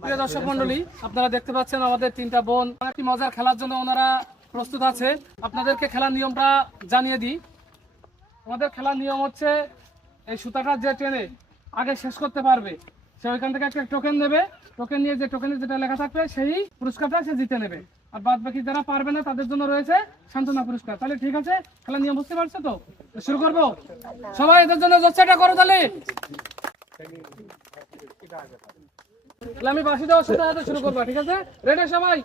সুপ্রিয় দর্শক মন্ডলী, আপনারা দেখতে পাচ্ছেন আমাদের তিনটা বোন একটি মজার খেলার জন্য ওনারা প্রস্তুত আছে। আপনাদেরকে খেলার নিয়মটা জানিয়ে দিই। আমাদের খেলার নিয়ম হচ্ছে, এই সুতাটা যে টেনে আগে শেষ করতে পারবে সে ওইখান থেকে একটা টোকেন নেবে। টোকেন নিয়ে যে টোকেনে যেটা লেখা থাকবে সেই পুরস্কারটা সে জিতে নেবে। আর বাদ বাকি যারা পারবে না তাদের জন্য রয়েছে সান্ত্বনা পুরস্কার। তাহলে ঠিক আছে, খেলার নিয়ম বুঝতে পারছো তো? শুরু করবো, সবাই এদের জন্য চেষ্টা করো। তাহলে আমি বাসি দেওয়ার সাথে সাথে শুরু করবো, ঠিক আছে? রেডি সবাই?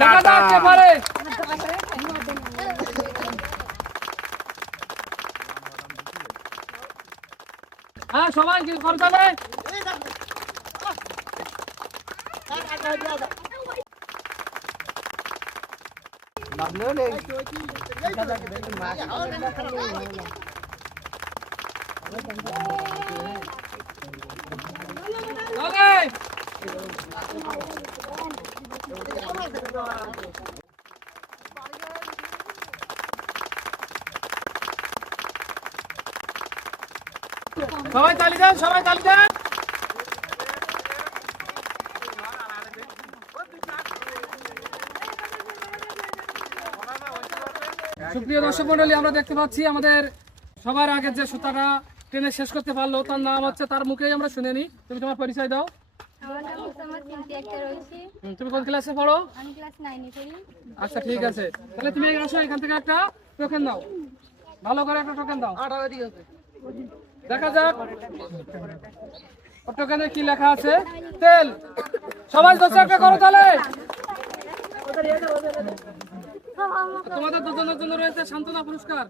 দেখা যাক কে পারে। হ্যাঁ, সবাই কি করতে হবে? সবাই তালি দেন, সবাই তালি দেন। সুপ্রিয় দর্শক মন্ডলী, আমরা দেখতে পাচ্ছি আমাদের সবার আগে যে সুতাটা টেনে শেষ করতে পারলো তার নাম হচ্ছে, তার মুখেই আমরা শুনে নিই। তুমি তোমার পরিচয় দাও। তুমি কোন ক্লাসে পড়ো? আচ্ছা, ঠিক আছে। তাহলে তুমি আসো, এখান থেকে একটা টোকেন দাও, ভালো করে একটা টোকেন দাও। দেখা যাক টোকেনে কি লেখা আছে। তেল। সবাই চেষ্টা করো। তাহলে তোমাদের দুজনের জন্য রয়েছে সান্ত্বনা পুরস্কার।